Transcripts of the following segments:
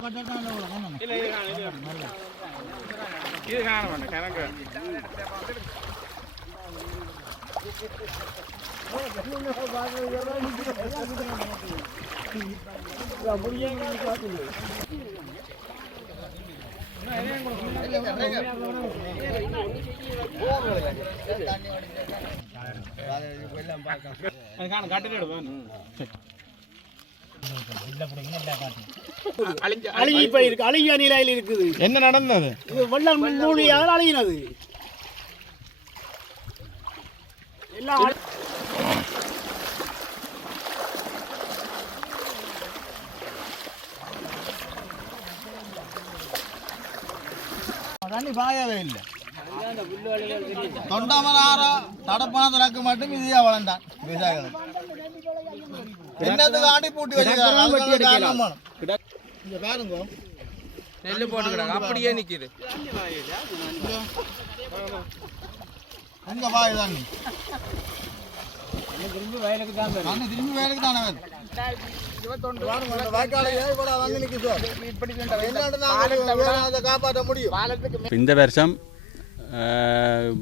இல்ல இது காணும், இது இது காண அழுகி இப்ப இருக்கு அழுகிய நிலையில் இருக்குது. என்ன நடந்தது? இது வெள்ளம் மூலியால் அழுகினது எல்லாம் அழு- தண்ணி பாயவே இல்லை. தொண்டமனார தடப்பானதற்கு மட்டும் இதையா வளர்ந்தான். விவசாயிகளுக்கு. பூட்டி. இங்க பாருங்க. நெல்லு போட்டுக்கிறாங்க அப்படியே நிக்குது. அங்க பாய் தண்ணி தண்ணி திரும்பி வயலுக்கு தானே வருது பாருங்க, இந்த வருஷம்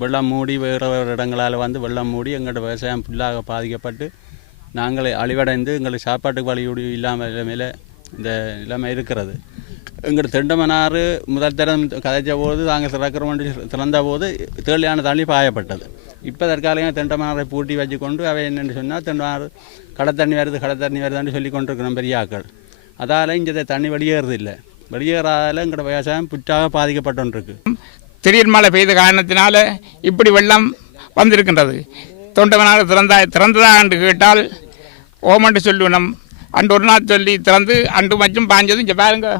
வெள்ளம் மூடி வேறு வேறு இடங்களால் வந்து வெள்ளம் மூடி எங்களோட விவசாயம் ஃபுல்லாக பாதிக்கப்பட்டு நாங்கள் அழிவடைந்து எங்களுக்கு சாப்பாட்டுக்கு வழியோடு இல்லாமல் நிலைமையில் இந்த நிலைமை இருக்கிறது. எங்கள் திண்டமனாறு முதல் தரம் கதைச்ச போது நாங்கள் திறக்கிறோம் திறந்த போது தேளியான தண்ணி பாயப்பட்டது. இப்போ தற்காலிகம் திண்டமனாரை பூட்டி வச்சு கொண்டு அவை என்னென்னு சொன்னால் திண்டமனாறு கடை தண்ணி வருது கடை தண்ணி வருதுன்னு சொல்லி கொண்டிருக்கிறோம் பெரிய ஆக்கள் அதால் இங்கே தண்ணி வெளியேறது இல்லை வெளியேறாதால் எங்களோட விவசாயம் புற்றாக பாதிக்கப்பட்டு திடீர் மழை பெய்த காரணத்தினால இப்படி வெள்ளம் வந்திருக்கின்றது. தொண்டவனாக திறந்தா திறந்ததா என்று கேட்டால் ஓமண்டு சொல்லுவனம் அன்று ஒரு நாள் சொல்லி திறந்து அன்று மற்றும் பாஞ்சது இங்கே பாருங்க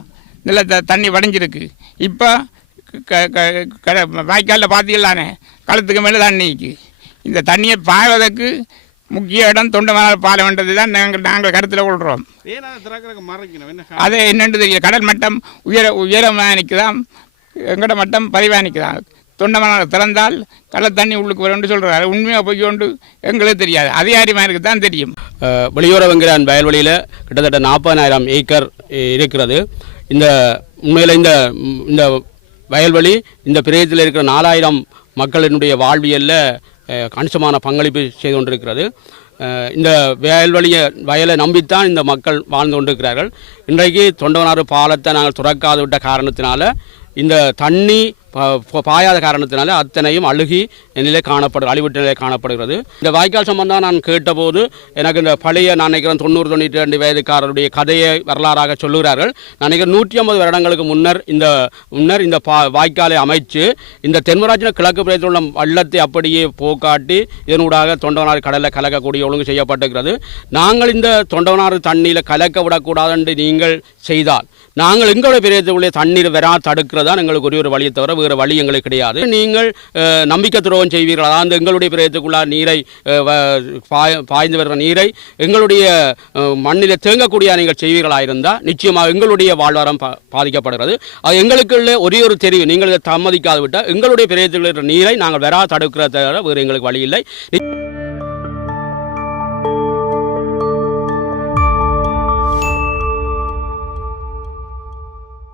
நல்ல த- தண்ணி வடிஞ்சிருக்கு. இப்போ வாய்க்காலில் பார்த்தீங்களானே களத்துக்கு மேலே தண்ணிக்கு இந்த தண்ணியை பாய்வதற்கு முக்கிய இடம் தொண்டவனாக பால வேண்டது தான் நாங்கள் நாங்கள் கருத்தில் கொள்கிறோம் அதை என்னென்று தெரியல கடல் மட்டம் உயர உயரமாக நிற்குதாம் எங்கட மட்டம் பதிவாக நிற்குதாம் தொண்டமான திறந்தால் கடல் தண்ணி உள்ளுக்கு வரும்னு சொல்கிறாரு உண்மையாக போய் கொண்டு எங்களுக்கு தெரியாது. அதிகாரிமாருக்கு தான் தெரியும். அஹ், வெளியுறவுங்கிறான் வயல்வெளியில் கிட்டத்தட்ட நாற்பதாயிரம் ஏக்கர் இருக்கிறது. இந்த உண்மையில் இந்த இந்த வயல்வெளி இந்த பிரதேசத்தில் இருக்கிற நாலாயிரம் மக்களினுடைய வாழ்வியலில் கணிசமான பங்களிப்பு செய்து கொண்டிருக்கிறது. இந்த வயல்வெளியை வயலை நம்பித்தான் இந்த மக்கள் வாழ்ந்து கொண்டிருக்கிறார்கள். இன்றைக்கு தொண்டவனாறு பாலத்தை நாங்கள் துறக்காது விட்ட காரணத்தினால இந்த தண்ணி பாயாத காரணத்தினால அத்தனையும் அழுகி நிலை காணப்படு அழிவுற்ற நிலை காணப்படுகிறது. இந்த வாய்க்கால் சம்பந்தம் நான் கேட்டபோது எனக்கு இந்த பழைய நான் நினைக்கிறேன் தொண்ணூறு தொண்ணூற்றி ரெண்டு வயதுக்காரருடைய கதையை வரலாறாக சொல்லுகிறார்கள். நான் நினைக்கிறேன் நூற்றி ஐம்பது வருடங்களுக்கு முன்னர் இந்த முன்னர் இந்த பா வாய்க்காலை அமைச்சு இந்த தென்மராட்சின கிழக்கு பிரதேசத்தில் உள்ள வள்ளத்தை அப்படியே போக்காட்டி இதனூடாக தொண்டவனாறு கடலில் கலக்கக்கூடிய ஒழுங்கு செய்யப்பட்டிருக்கிறது. நாங்கள் இந்த தொண்டவனாறு தண்ணியில் கலக்க விடக்கூடாது என்று நீங்கள் செய்தால் நாங்கள் எங்களுடைய பிரதேசத்துக்குள்ளே தண்ணீர் வரா தடுக்கிறதா எங்களுக்கு ஒரே ஒரு வழியை தவிர வேறு வழி எங்களுக்கு கிடையாது. நீங்கள் நம்பிக்கை துரோகம் செய்வீர்கள். அதாவது எங்களுடைய பிரதேசத்துக்குள்ள நீரை பாய்ந்து வருகிற நீரை எங்களுடைய மண்ணில் தேங்கக்கூடிய நீங்கள் செய்வீர்களாக இருந்தால் நிச்சயமாக எங்களுடைய வாழ்வாரம் பா பாதிக்கப்படுகிறது. அது எங்களுக்குள்ள ஒரே ஒரு தெரிவு. நீங்கள் இதை சம்மதிக்காது விட்டால் எங்களுடைய பிரதேசத்தில் இருக்கிற நீரை நாங்கள் வரா தடுக்கிறத தவிர வேறு எங்களுக்கு வழி இல்லை.